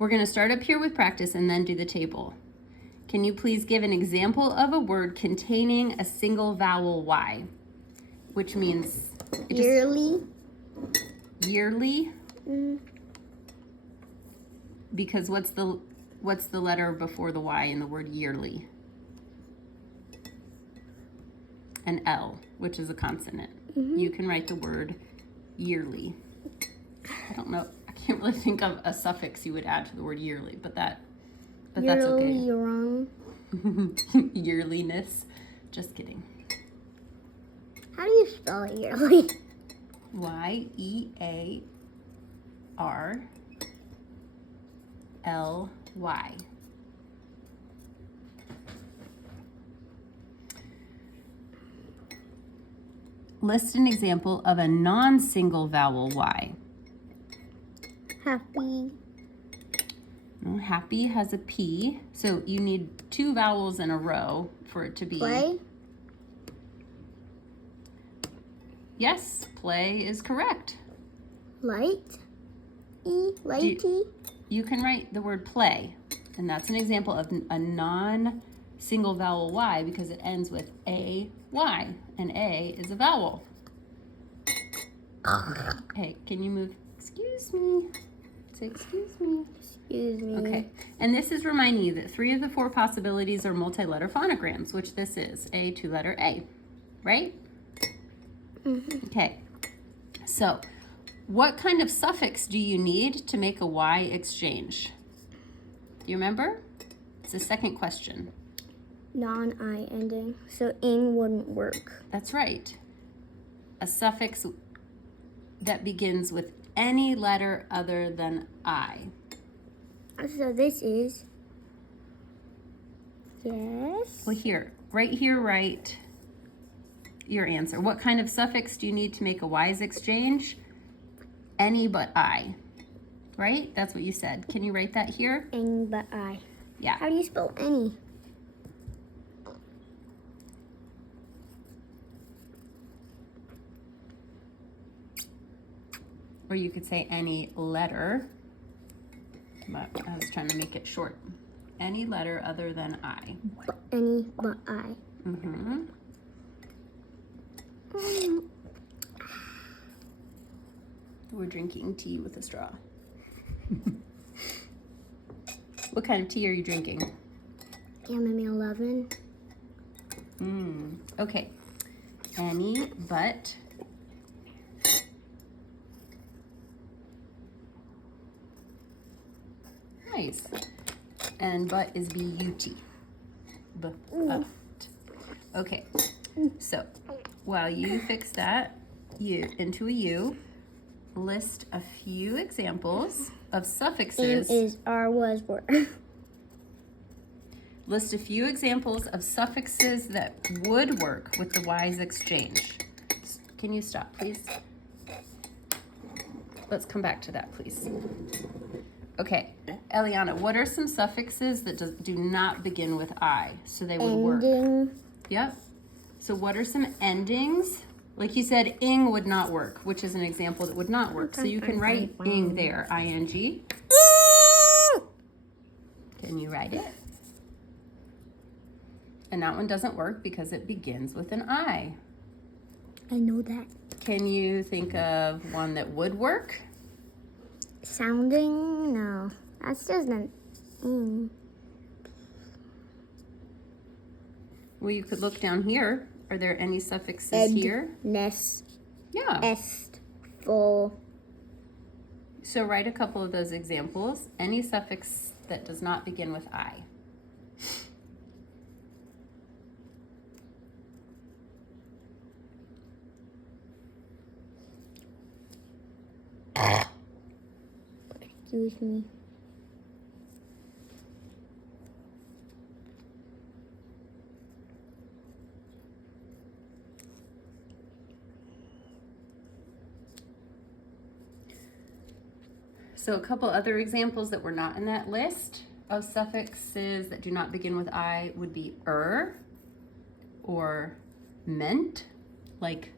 we're going to start up here with practice and then do the table. Can you please give an example of a word containing a single vowel Y? Which means Yearly. Yearly? Because what's the letter before the Y in the word yearly? An L, which is a consonant. You can write the word yearly. I don't know. I can't really think of a suffix you would add to the word yearly, but that's okay. You're wrong. Yearliness. Just kidding. How do you spell it, yearly? Y-E-A-R-L-Y. List an example of a non-single vowel Y. Happy. No, happy has a P, so you need 2 vowels in a row for it to be. Play. Yes, play is correct. Light. Lighty. You can write the word play, and that's an example of a non-single vowel Y because it ends with A-Y, and A is a vowel. Hey, can you move? Excuse me. Say excuse me. Excuse me. Okay, and this is reminding you that 3 of the 4 possibilities are multi-letter phonograms, which this is, a 2-letter A, right? Okay, so what kind of suffix do you need to make a Y exchange? Do you remember? It's the second question. Non-I ending, so ing wouldn't work. That's right. A suffix that begins with any letter other than I. So this is, yes. Well, right here, write your answer. What kind of suffix do you need to make a Y's exchange? Any but I, right? That's what you said. Can you write that here? Ing but I. Yeah. How do you spell any? Or you could say any letter, but I was trying to make it short. Any letter other than I. Any but I. We're drinking tea with a straw. What kind of tea are you drinking? Chamomile 11. Okay. Any but. Nice. And but is B-U-T. But. Okay. So while you fix that U into a U, list a few examples of suffixes. And is R was were. List a few examples of suffixes that would work with the Y's exchange. Can you stop, please? Let's come back to that, please. Okay, Eliana, what are some suffixes that do not begin with I, so they would work? Ending. Yep. So what are some endings? Like you said, ing would not work, which is an example that would not work. So you can write ing there, I-N-G. Can you write it? And that one doesn't work because it begins with an I. I know that. Can you think of one that would work? Sounding? No. That's just an ing. Well, you could look down here. Are there any suffixes here? Ness. Yeah. Est. Full. So write a couple of those examples. Any suffix that does not begin with I. Excuse me. So a couple other examples that were not in that list of suffixes that do not begin with I would be or ment, like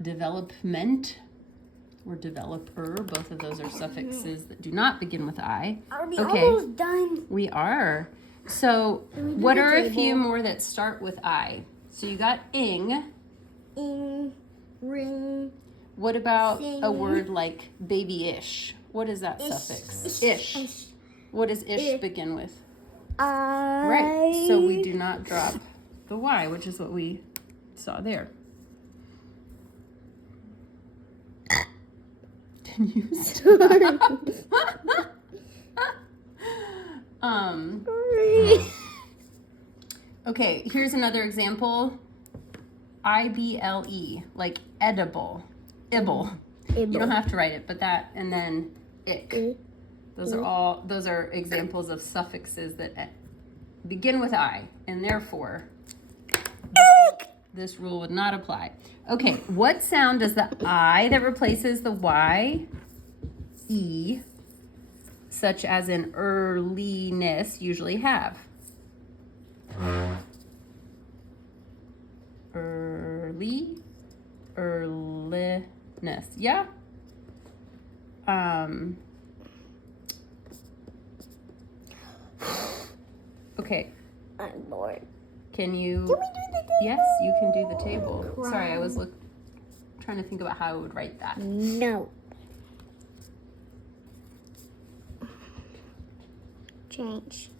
development, or developer. Both of those are suffixes that do not begin with I. Are we Okay. almost done? We are. So Can we do what the are a table? few more that start with I? So you got ing. In, ring, What about Sing. a word like baby-ish? What is that Ish. suffix? Ish. Ish. What does ish Ish. begin with? I. Right. So we do not drop the Y, which is what we saw there. Can you stop? Okay, here's another example. IBLE, like edible. Ibble. You don't have to write it, but that, and then ick. Those are examples of suffixes that begin with I, and therefore this rule would not apply. Okay, what sound does the I that replaces the Y, E, such as in earliness, usually have? Earliness. Yeah? Okay. I'm bored. Can you? Can we do the table? Yes, you can do the table. Sorry, I was trying to think about how I would write that. No. Change.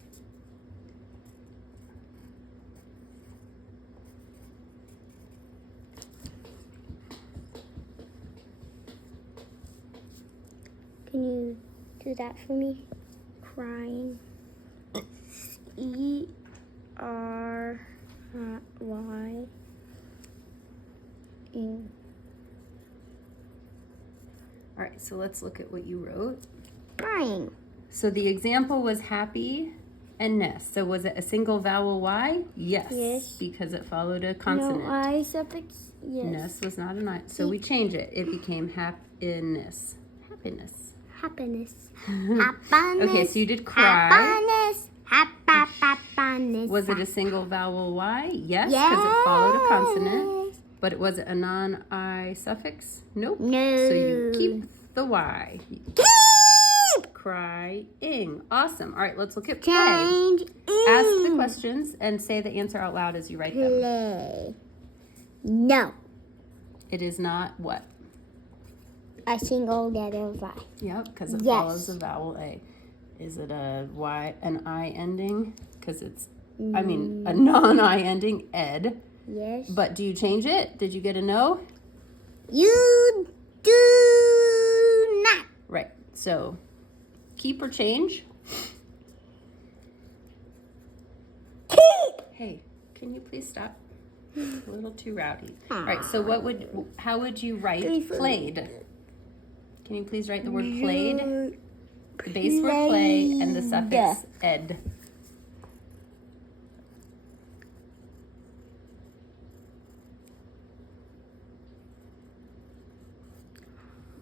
Can you do that for me? Crying. E-R-Y. All right, so let's look at what you wrote. Crying. So the example was happy and ness. So was it a single vowel Y? Yes. Yes. Because it followed a consonant. No I suffix? Yes. Ness was not an I. So we change it. It became happiness. Happiness. Happiness. Happiness. Okay, so you did cry. Happiness. Happiness. Was it a single vowel Y? Yes, because it followed a consonant. But was it a non-I suffix? Nope. No. So you keep the Y. Crying. Awesome. All right, let's look at play. Change. Ask the questions and say the answer out loud as you write them. Play. No. It is not what? A single letter Y. Yep, because it Yes. follows a vowel A. Is it a Y, an I ending? Because it's, a non-I ending, ed. Yes. But do you change it? Did you get a no? You do not. Right. So keep or change? Hey, can you please stop? A little too rowdy. All right, so how would you write played? Can you please write the word played? The base word play and the suffix ed.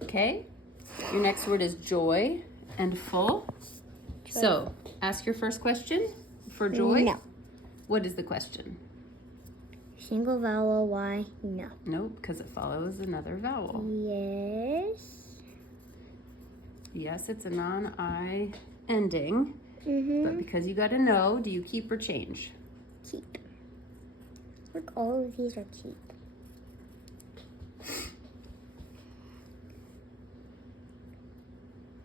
Okay, your next word is joy and full. So ask your first question for joy. No. What is the question? Single vowel Y. No. Nope, because it follows another vowel. Yes. Yes, it's a non-I ending, but because you got a no, do you keep or change? Keep. Look, all of these are keep.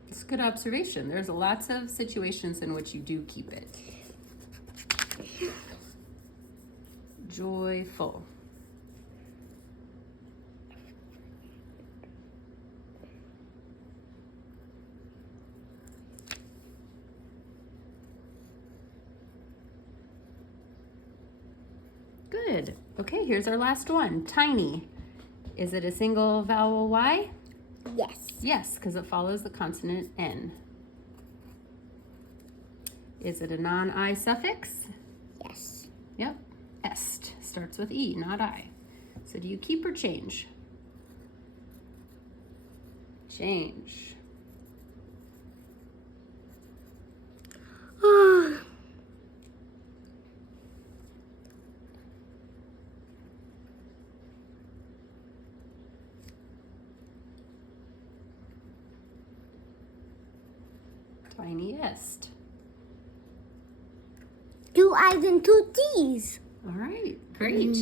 It's a good observation. There's lots of situations in which you do keep it. Joyful. Good. Okay, here's our last one. Tiny. Is it a single vowel Y? Yes. Yes, because it follows the consonant N. Is it a non-I suffix? Yes. Yep. Est. Starts with E, not I. So do you keep or change? Change. Tiniest. 2 I's and 2 T's. All right, great.